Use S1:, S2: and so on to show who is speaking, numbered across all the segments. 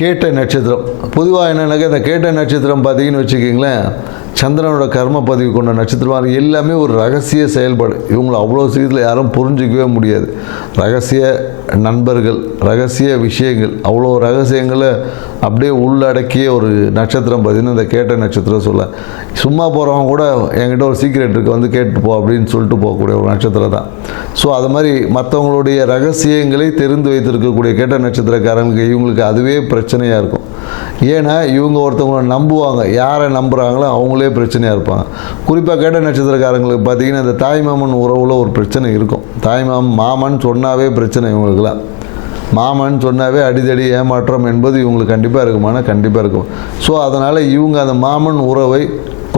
S1: கேட்ட நட்சத்திரம் பொதுவாக என்னென்னாக்கா இந்த கேட்ட நட்சத்திரம் பார்த்தீங்கன்னு வச்சுக்கிங்களேன் சந்திரனோட கர்ம பதிவு கொண்ட நட்சத்திரமாக எல்லாமே ஒரு ரகசிய செயல்பாடு இவங்களை அவ்வளோ சீக்கிரத்தில் யாரும் புரிஞ்சிக்கவே முடியாது ரகசிய நண்பர்கள் ரகசிய விஷயங்கள் அவ்வளோ ரகசியங்களை அப்படியே உள்ளடக்கிய ஒரு நட்சத்திரம் பார்த்திங்கன்னா இந்த கேட்ட நட்சத்திரம் சொல்ல சும்மா போகிறவங்க கூட என்கிட்ட ஒரு சீக்ரெட் இருக்குது வந்து கேட்டு போ அப்படின்னு சொல்லிட்டு போகக்கூடிய ஒரு நட்சத்திரம் தான் ஸோ அது மாதிரி மற்றவங்களுடைய ரகசியங்களை தெரிந்து வைத்திருக்கக்கூடிய கேட்ட நட்சத்திரக்காரங்களுக்கு இவங்களுக்கு அதுவே பிரச்சனையாக இருக்கும் ஏன்னா இவங்க ஒருத்தவங்களை நம்புவாங்க யாரை நம்புகிறாங்களோ அவங்களே பிரச்சனையாக இருப்பாங்க குறிப்பாக கேட்ட நட்சத்திரக்காரங்களுக்கு பார்த்திங்கன்னா இந்த தாய்மாமன் உறவில் ஒரு பிரச்சனை இருக்கும் தாய்மாமன் மாமன் சொன்னாவே பிரச்சனை இவங்களுக்குலாம் மாமன் சொன்னாவே அடிதடி ஏமாற்றம் என்பது இவங்களுக்கு கண்டிப்பாக இருக்குமானா கண்டிப்பாக இருக்கும் ஸோ அதனால் இவங்க அந்த மாமன் உறவை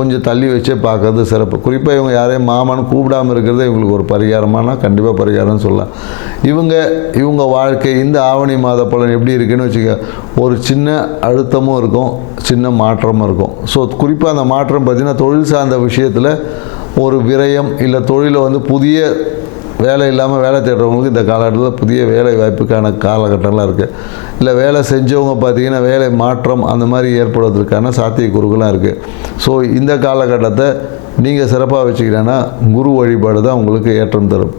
S1: கொஞ்சம் தள்ளி வச்சே பார்க்கறது சிறப்பு குறிப்பாக இவங்க யாரையும் மாமான்னு கூப்பிடாமல் இருக்கிறதே இவங்களுக்கு ஒரு பரிகாரமானால் கண்டிப்பாக பரிகாரம்னு சொல்லலாம் இவங்க இவங்க வாழ்க்கை இந்த ஆவணி மாத பலன் எப்படி இருக்குன்னு வச்சுக்க ஒரு சின்ன அழுத்தமும் இருக்கும் சின்ன மாற்றமும் இருக்கும் ஸோ குறிப்பாக அந்த மாற்றம் பார்த்திங்கன்னா தொழில் சார்ந்த விஷயத்தில் ஒரு விரயம் இல்லை தொழிலை வந்து புதிய வேலை இல்லாமல் வேலை தேடுறவங்களுக்கு இந்த காலகட்டத்தில் புதிய வேலை வாய்ப்புக்கான காலகட்டம்லாம் இருக்குது இல்லை வேலை செஞ்சவங்க பார்த்திங்கன்னா வேலை மாற்றம் அந்த மாதிரி ஏற்படுவதற்கான சாத்தியக்கூறுகளாக இருக்குது ஸோ இந்த காலகட்டத்தை நீங்கள் சிறப்பாக வச்சுக்கிறேன்னா குரு வழிபாடு தான் உங்களுக்கு ஏற்றம் தரும்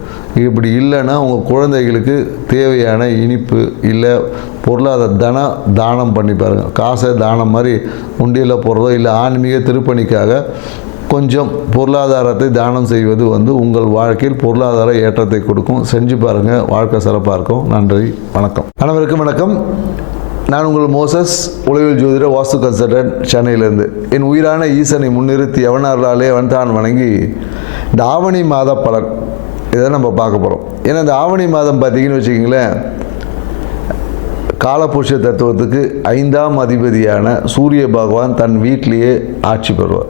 S1: இப்படி இல்லைன்னா உங்கள் குழந்தைகளுக்கு தேவையான இனிப்பு இல்லை பொருளாதார தன தானம் பண்ணி பாருங்கள் காசை தானம் மாதிரி உண்டியில் போடுறதோ இல்லை ஆன்மீக திருப்பணிக்காக கொஞ்சம் பொருளாதாரத்தை தானம் செய்வது வந்து உங்கள் வாழ்க்கையில் பொருளாதார ஏற்றத்தை கொடுக்கும் செஞ்சு பாருங்கள் வாழ்க்கை சிறப்பாக இருக்கும் நன்றி வணக்கம்
S2: அனைவருக்கும் வணக்கம் நான் உங்கள் மோசஸ் உளவில் ஜோதிட வாஸ்து கன்சல்டன்ட் சென்னையிலேருந்து என் உயிரான ஈசனை முன்னிறுத்தி எவனார்களாலே அவன் தான் வணங்கி இந்த ஆவணி மாத பலன் இதை நம்ம பார்க்க போகிறோம் ஏன்னா இந்த ஆவணி மாதம் பார்த்திங்கன்னு வச்சுக்கிங்களேன் காலபுருஷ தத்துவத்துக்கு ஐந்தாம் அதிபதியான சூரிய பகவான் தன் வீட்டிலேயே ஆட்சி பெறுவார்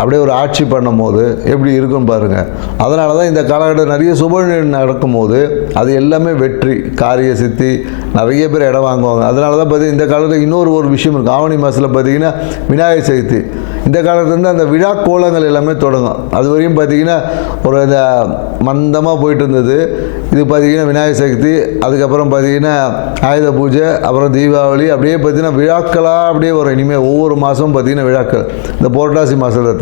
S2: அப்படியே ஒரு ஆட்சி பண்ணும்போது எப்படி இருக்கும் பாருங்கள் அதனால தான் இந்த காலகட்டம் நிறைய சுப போது அது எல்லாமே வெற்றி காரிய சித்தி நிறைய பேர் இடம் வாங்குவாங்க அதனால தான் பார்த்திங்கன்னா இந்த காலத்தில் இன்னொரு ஒரு விஷயம் இருக்குது ஆவணி மாதத்தில் பார்த்திங்கன்னா விநாயகர் சதுர்த்தி இந்த இருந்து அந்த விழா கோலங்கள் எல்லாமே தொடங்கும் அது வரையும் பார்த்திங்கன்னா ஒரு இந்த மந்தமாக போயிட்டு இருந்தது இது பார்த்திங்கன்னா விநாயகர் சதுர்த்தி அதுக்கப்புறம் பார்த்திங்கன்னா ஆயுத பூஜை அப்புறம் தீபாவளி அப்படியே பார்த்திங்கன்னா விழாக்களாக அப்படியே வரும் இனிமேல் ஒவ்வொரு மாதமும் பார்த்திங்கன்னா விழாக்கள் இந்த புரட்டாசி மாதத்தில்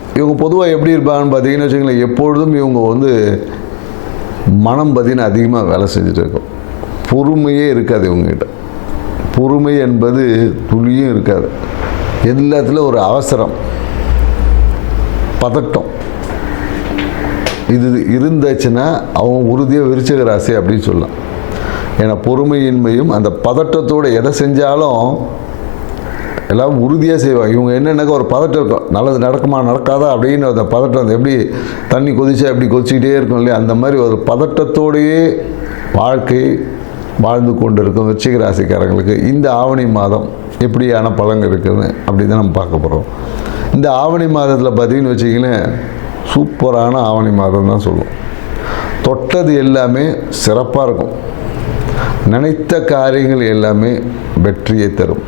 S2: இவங்க பொதுவாக எப்படி இருப்பாங்கன்னு பார்த்தீங்கன்னு வச்சுக்கங்களேன் எப்பொழுதும் இவங்க வந்து மனம் பார்த்திங்கன்னா அதிகமாக வேலை செஞ்சுட்டு இருக்கும் பொறுமையே இருக்காது இவங்ககிட்ட பொறுமை என்பது துளியும் இருக்காது எல்லாத்துலேயும் ஒரு அவசரம் பதட்டம் இது இருந்துச்சுன்னா அவங்க உறுதியாக விரிச்சக ராசி அப்படின்னு சொல்லலாம் ஏன்னா பொறுமையின்மையும் அந்த பதட்டத்தோடு எதை செஞ்சாலும் எல்லாம் உறுதியாக செய்வாங்க இவங்க என்னென்னாக்கா ஒரு பதட்டம் இருக்கும் நல்லது நடக்குமா நடக்காதா அப்படின்னு அந்த பதட்டம் அந்த எப்படி தண்ணி கொதிச்சா எப்படி கொதிச்சுக்கிட்டே இருக்கும் இல்லையா அந்த மாதிரி ஒரு பதட்டத்தோடையே வாழ்க்கை வாழ்ந்து கொண்டு இருக்கும் விருச்சிக ராசிக்காரங்களுக்கு இந்த ஆவணி மாதம் எப்படியான பலன் இருக்குதுன்னு அப்படி தான் நம்ம பார்க்க போகிறோம் இந்த ஆவணி மாதத்தில் பார்த்திங்கன்னு வச்சிங்களேன் சூப்பரான ஆவணி மாதம் தான் சொல்லுவோம் தொட்டது எல்லாமே சிறப்பாக இருக்கும் நினைத்த காரியங்கள் எல்லாமே வெற்றியை தரும்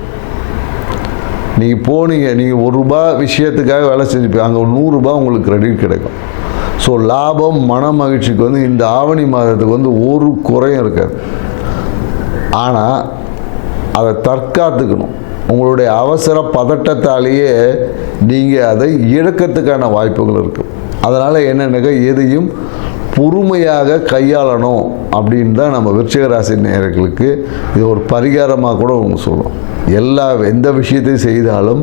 S2: நீங்கள் போனீங்க நீங்கள் ஒரு ரூபா விஷயத்துக்காக வேலை செஞ்சுப்பீங்க அங்கே நூறுரூபா உங்களுக்கு கிரெடிட் கிடைக்கும் ஸோ லாபம் மன மகிழ்ச்சிக்கு வந்து இந்த ஆவணி மாதத்துக்கு வந்து ஒரு குறையும் இருக்காது ஆனால் அதை தற்காத்துக்கணும் உங்களுடைய அவசர பதட்டத்தாலேயே நீங்கள் அதை இழக்கிறதுக்கான வாய்ப்புகள் இருக்குது அதனால் என்னென்னக்க எதையும் பொறுமையாக கையாளணும் அப்படின்னு தான் நம்ம விருச்சிக ராசி நேயர்களுக்கு இது ஒரு பரிகாரமாக கூட ஒன்று சொல்லுவோம் எல்லா எந்த விஷயத்தை செய்தாலும்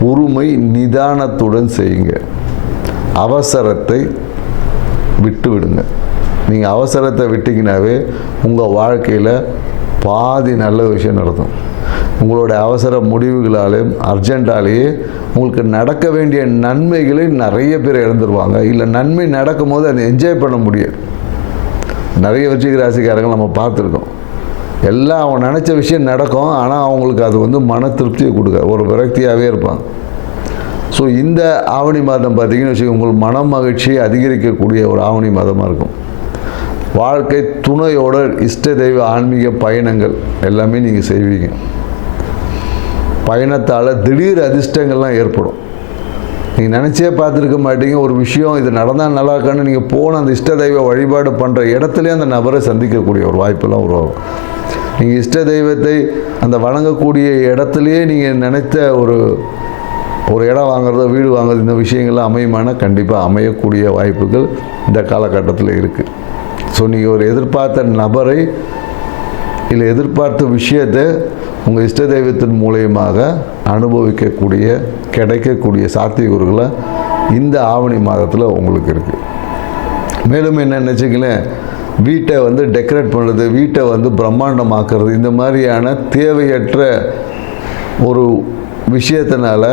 S2: பொறுமை நிதானத்துடன் செய்யுங்க அவசரத்தை விட்டு விடுங்க நீங்கள் அவசரத்தை விட்டிங்கனாவே உங்கள் வாழ்க்கையில் பாதி நல்ல விஷயம் நடக்கும் உங்களோட அவசர முடிவுகளாலேயும் அர்ஜென்ட்டாலேயே உங்களுக்கு நடக்க வேண்டிய நன்மைகளை நிறைய பேர் இழந்துருவாங்க இல்லை நன்மை நடக்கும் போது அதை என்ஜாய் பண்ண முடியாது நிறைய வச்சுக்க ராசிக்காரங்க நம்ம பார்த்துருக்கோம் எல்லாம் அவன் நினச்ச விஷயம் நடக்கும் ஆனால் அவங்களுக்கு அது வந்து மன திருப்தியை கொடுக்க ஒரு விரக்தியாகவே இருப்பான் ஸோ இந்த ஆவணி மாதம் பார்த்திங்கன்னு வச்சுக்கோங்க உங்கள் மன மகிழ்ச்சியை அதிகரிக்கக்கூடிய ஒரு ஆவணி மாதமாக இருக்கும் வாழ்க்கை துணையோட இஷ்ட தெய்வ ஆன்மீக பயணங்கள் எல்லாமே நீங்கள் செய்வீங்க பயணத்தால் திடீர் அதிர்ஷ்டங்கள்லாம் ஏற்படும் நீங்கள் நினச்சே பார்த்துருக்க மாட்டீங்க ஒரு விஷயம் இது நடந்தால் நல்லா இருக்கான்னு நீங்கள் போன அந்த இஷ்ட தெய்வ வழிபாடு பண்ணுற இடத்துலேயே அந்த நபரை சந்திக்கக்கூடிய ஒரு வாய்ப்பெல்லாம் உருவாகும் நீங்கள் இஷ்ட தெய்வத்தை அந்த வணங்கக்கூடிய இடத்துலையே நீங்கள் நினைத்த ஒரு ஒரு இடம் வாங்குறதோ வீடு வாங்குறது இந்த விஷயங்கள்லாம் அமையுமானால் கண்டிப்பாக அமையக்கூடிய வாய்ப்புகள் இந்த காலகட்டத்தில் இருக்குது ஸோ நீங்கள் ஒரு எதிர்பார்த்த நபரை இல்லை எதிர்பார்த்த விஷயத்தை உங்கள் இஷ்ட தெய்வத்தின் மூலியமாக அனுபவிக்கக்கூடிய கிடைக்கக்கூடிய சாத்தியக்கூறுகளை இந்த ஆவணி மாதத்தில் உங்களுக்கு இருக்குது மேலும் என்ன நினச்சிங்களேன் வீட்டை வந்து டெக்கரேட் பண்ணுறது வீட்டை வந்து பிரம்மாண்டமாக்குறது இந்த மாதிரியான தேவையற்ற ஒரு விஷயத்தினால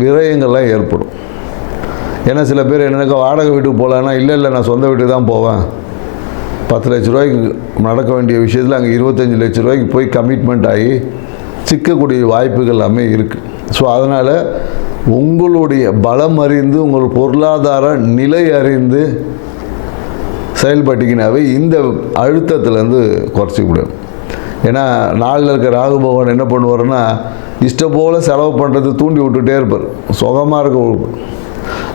S2: விரயங்கள்லாம் ஏற்படும் ஏன்னா சில பேர் என்னக்கா வாடகை வீட்டுக்கு போகலான்னா இல்லை இல்லை நான் சொந்த வீட்டுக்கு தான் போவேன் பத்து லட்ச ரூபாய்க்கு நடக்க வேண்டிய விஷயத்தில் அங்கே இருபத்தஞ்சி லட்ச ரூபாய்க்கு போய் கமிட்மெண்ட் ஆகி சிக்கக்கூடிய வாய்ப்புகள் எல்லாமே இருக்குது ஸோ அதனால் உங்களுடைய பலம் அறிந்து உங்கள் பொருளாதார நிலை அறிந்து செயல்பட்டிங்கனாவே இந்த அழுத்தத்துலேருந்து குறைச்சி விடும் ஏன்னா நாளில் இருக்க ராகு பகவான் என்ன பண்ணுவார்னா இஷ்டம் போல் செலவு பண்ணுறது தூண்டி விட்டுட்டே இருப்பார் சுகமாக இருக்க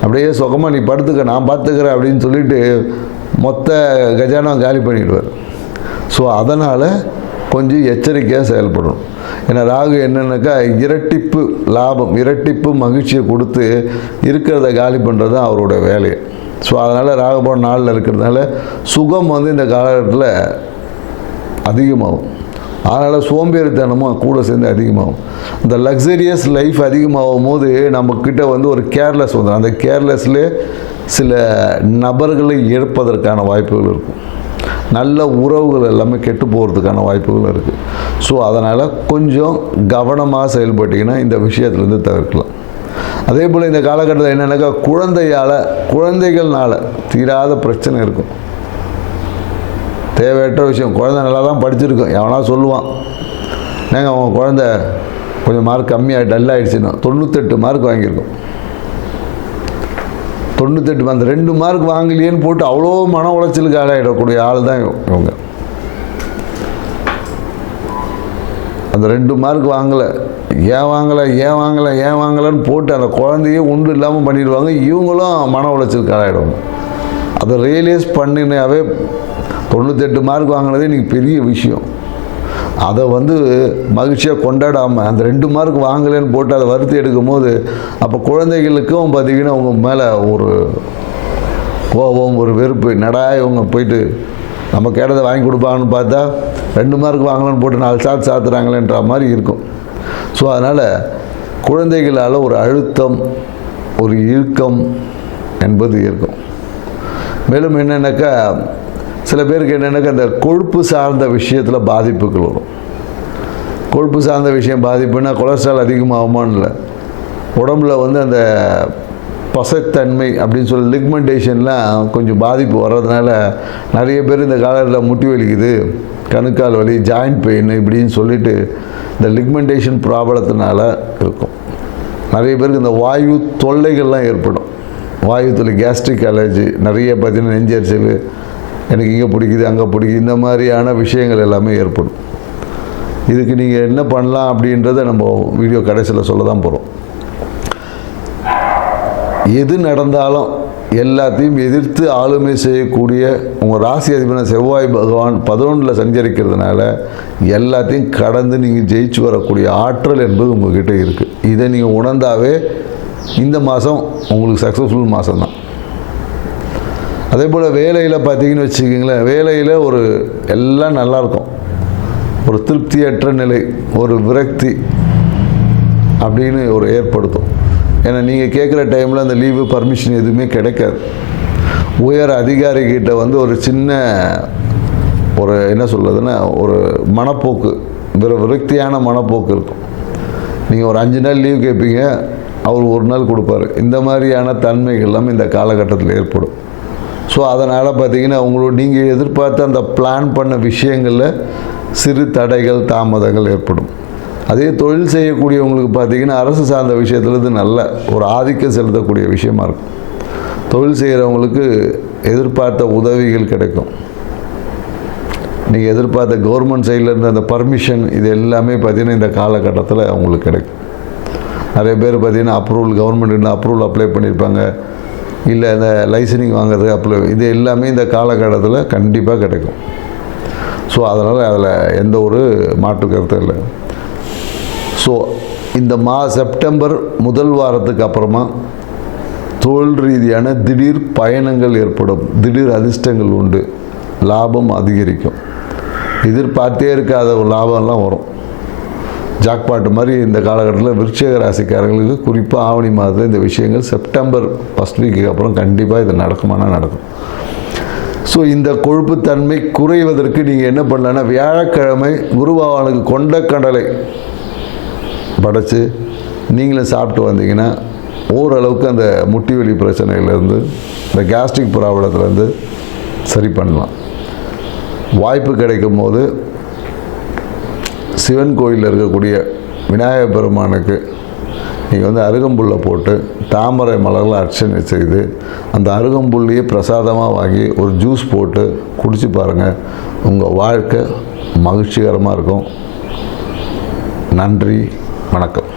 S2: அப்படியே சுகமாக நீ படுத்துக்க நான் பார்த்துக்கிறேன் அப்படின்னு சொல்லிட்டு மொத்த கஜானம் காலி பண்ணிடுவார் ஸோ அதனால் கொஞ்சம் எச்சரிக்கையாக செயல்படணும் ஏன்னா ராகு என்னென்னாக்கா இரட்டிப்பு லாபம் இரட்டிப்பு மகிழ்ச்சியை கொடுத்து இருக்கிறத காலி பண்ணுறது தான் அவரோட வேலையை ஸோ அதனால் ராகபோன நாளில் இருக்கிறதுனால சுகம் வந்து இந்த காலகட்டத்தில் அதிகமாகும் அதனால் சோம்பேறித்தனமும் கூட சேர்ந்து அதிகமாகும் இந்த லக்ஸரியஸ் லைஃப் அதிகமாகும் போது நம்மக்கிட்ட வந்து ஒரு கேர்லெஸ் வந்துடும் அந்த கேர்லெஸ்லேயே சில நபர்களை எடுப்பதற்கான வாய்ப்புகள் இருக்கும் நல்ல உறவுகள் எல்லாமே கெட்டு போகிறதுக்கான வாய்ப்புகள் இருக்குது ஸோ அதனால் கொஞ்சம் கவனமாக செயல்பட்டிங்கன்னா இந்த விஷயத்துலேருந்து தவிர்க்கலாம் அதே போல் இந்த காலகட்டத்தில் என்னென்னாக்கா குழந்தையால் குழந்தைகள்னால் தீராத பிரச்சனை இருக்கும் தேவையற்ற விஷயம் குழந்தை நல்லா தான் படிச்சிருக்கும் எவனா சொல்லுவான் நாங்கள் அவன் குழந்த கொஞ்சம் மார்க் கம்மியாக டல் ஆகிடுச்சுன்னா தொண்ணூத்தெட்டு மார்க் வாங்கியிருக்கோம் தொண்ணூத்தெட்டு அந்த ரெண்டு மார்க் வாங்கலையேன்னு போட்டு அவ்வளோ மன உளைச்சலுக்கு ஆளாயிடக்கூடிய ஆள் தான் இவங்க அந்த ரெண்டு மார்க் வாங்கலை ஏன் வாங்கலை ஏன் வாங்கலை ஏன் வாங்கலைன்னு போட்டு அந்த குழந்தையே ஒன்றும் இல்லாமல் பண்ணிடுவாங்க இவங்களும் மன உளைச்சல் காலாயிடுவாங்க அதை ரியலைஸ் பண்ணினாவே தொண்ணூத்தெட்டு மார்க் வாங்கினதே நீங்கள் பெரிய விஷயம் அதை வந்து மகிழ்ச்சியாக கொண்டாடாமல் அந்த ரெண்டு மார்க் வாங்கலைன்னு போட்டு அதை எடுக்கும் எடுக்கும்போது அப்போ குழந்தைகளுக்கும் பார்த்திங்கன்னா அவங்க மேலே ஒரு கோபம் ஒரு வெறுப்பு நடா இவங்க போயிட்டு நம்ம கேட்டதை வாங்கி கொடுப்பாங்கன்னு பார்த்தா ரெண்டு மார்க் வாங்கலான்னு போட்டு நாலு சாத்து சாத்துறாங்களேன்ற மாதிரி இருக்கும் ஸோ அதனால் குழந்தைகளால் ஒரு அழுத்தம் ஒரு இழுக்கம் என்பது இருக்கும் மேலும் என்னென்னாக்கா சில பேருக்கு என்னென்னாக்கா அந்த கொழுப்பு சார்ந்த விஷயத்தில் பாதிப்புகள் வரும் கொழுப்பு சார்ந்த விஷயம் பாதிப்புனா கொலஸ்ட்ரால் அதிகமாகுமான் இல்லை உடம்புல வந்து அந்த பசத்தன்மை அப்படின்னு சொல்லி லிக்மெண்டேஷன்லாம் கொஞ்சம் பாதிப்பு வர்றதுனால நிறைய பேர் இந்த காலத்தில் முட்டி வலிக்குது கணுக்கால் வலி ஜாயிண்ட் பெயின் இப்படின்னு சொல்லிட்டு இந்த லிக்மெண்டேஷன் ப்ராப்ளத்தினால இருக்கும் நிறைய பேருக்கு இந்த வாயு தொல்லைகள்லாம் ஏற்படும் வாயு தொல்லை கேஸ்ட்ரிக் அலர்ஜி நிறைய பார்த்தீங்கன்னா நெஞ்சரிசல் எனக்கு இங்கே பிடிக்குது அங்கே பிடிக்குது இந்த மாதிரியான விஷயங்கள் எல்லாமே ஏற்படும் இதுக்கு நீங்கள் என்ன பண்ணலாம் அப்படின்றத நம்ம வீடியோ கடைசியில் சொல்ல தான் போகிறோம் எது நடந்தாலும் எல்லாத்தையும் எதிர்த்து ஆளுமை செய்யக்கூடிய உங்கள் ராசி அதிபர் செவ்வாய் பகவான் பதினொன்றில் சஞ்சரிக்கிறதுனால எல்லாத்தையும் கடந்து நீங்கள் ஜெயிச்சு வரக்கூடிய ஆற்றல் என்பது உங்கள்கிட்ட இருக்குது இதை நீங்கள் உணர்ந்தாவே இந்த மாதம் உங்களுக்கு சக்ஸஸ்ஃபுல் மாதம் தான் அதே போல் வேலையில் பார்த்தீங்கன்னு வச்சுக்கிங்களேன் வேலையில் ஒரு எல்லாம் நல்லாயிருக்கும் ஒரு திருப்தியற்ற நிலை ஒரு விரக்தி அப்படின்னு ஒரு ஏற்படுத்தும் ஏன்னா நீங்கள் கேட்குற டைமில் அந்த லீவு பர்மிஷன் எதுவுமே கிடைக்காது உயர் அதிகாரிகிட்ட வந்து ஒரு சின்ன ஒரு என்ன சொல்கிறதுன்னா ஒரு மனப்போக்கு விர விரக்தியான மனப்போக்கு இருக்கும் நீங்கள் ஒரு அஞ்சு நாள் லீவ் கேட்பீங்க அவர் ஒரு நாள் கொடுப்பாரு இந்த மாதிரியான தன்மைகள்லாம் இந்த காலகட்டத்தில் ஏற்படும் ஸோ அதனால் பார்த்தீங்கன்னா உங்களோட நீங்கள் எதிர்பார்த்த அந்த பிளான் பண்ண விஷயங்களில் சிறு தடைகள் தாமதங்கள் ஏற்படும் அதே தொழில் செய்யக்கூடியவங்களுக்கு பார்த்திங்கன்னா அரசு சார்ந்த விஷயத்தில் இது நல்ல ஒரு ஆதிக்கம் செலுத்தக்கூடிய விஷயமா இருக்கும் தொழில் செய்கிறவங்களுக்கு எதிர்பார்த்த உதவிகள் கிடைக்கும் நீங்கள் எதிர்பார்த்த கவர்மெண்ட் சைட்லேருந்து அந்த பர்மிஷன் இது எல்லாமே பார்த்திங்கன்னா இந்த காலகட்டத்தில் அவங்களுக்கு கிடைக்கும் நிறைய பேர் பார்த்திங்கன்னா அப்ரூவல் கவர்மெண்ட்டு அப்ரூவல் அப்ளை பண்ணியிருப்பாங்க இல்லை இந்த லைசனிங் வாங்குறது அப்ளை இது எல்லாமே இந்த காலகட்டத்தில் கண்டிப்பாக கிடைக்கும் ஸோ அதனால் அதில் எந்த ஒரு மாற்று கருத்தும் இல்லை ஸோ இந்த மா செப்டம்பர் முதல் வாரத்துக்கு அப்புறமா தொழில் ரீதியான திடீர் பயணங்கள் ஏற்படும் திடீர் அதிர்ஷ்டங்கள் உண்டு லாபம் அதிகரிக்கும் எதிர்பார்த்தே இருக்காத ஒரு லாபம்லாம் வரும் ஜாக்பாட்டு மாதிரி இந்த காலகட்டத்தில் விருட்சக ராசிக்காரர்களுக்கு குறிப்பாக ஆவணி மாதத்தில் இந்த விஷயங்கள் செப்டம்பர் ஃபஸ்ட் வீக்குக்கு அப்புறம் கண்டிப்பாக இது நடக்குமானா நடக்கும் ஸோ இந்த கொழுப்புத்தன்மை குறைவதற்கு நீங்கள் என்ன பண்ணலன்னா வியாழக்கிழமை குருபவானுக்கு கொண்ட கடலை படைத்து நீங்களும் சாப்பிட்டு வந்தீங்கன்னா ஓரளவுக்கு அந்த முட்டி வலி பிரச்சனையிலேருந்து இந்த கேஸ்ட்ரிக் ப்ராப்ளத்துலேருந்து சரி பண்ணலாம் வாய்ப்பு கிடைக்கும் போது சிவன் கோயிலில் இருக்கக்கூடிய விநாயகர் பெருமானுக்கு நீங்கள் வந்து அருகம்புல்லை போட்டு தாமரை மலரில் அர்ச்சனை செய்து அந்த அருகம்புல்லையே பிரசாதமாக வாங்கி ஒரு ஜூஸ் போட்டு குடிச்சு பாருங்கள் உங்கள் வாழ்க்கை மகிழ்ச்சிகரமாக இருக்கும் நன்றி வணக்கம்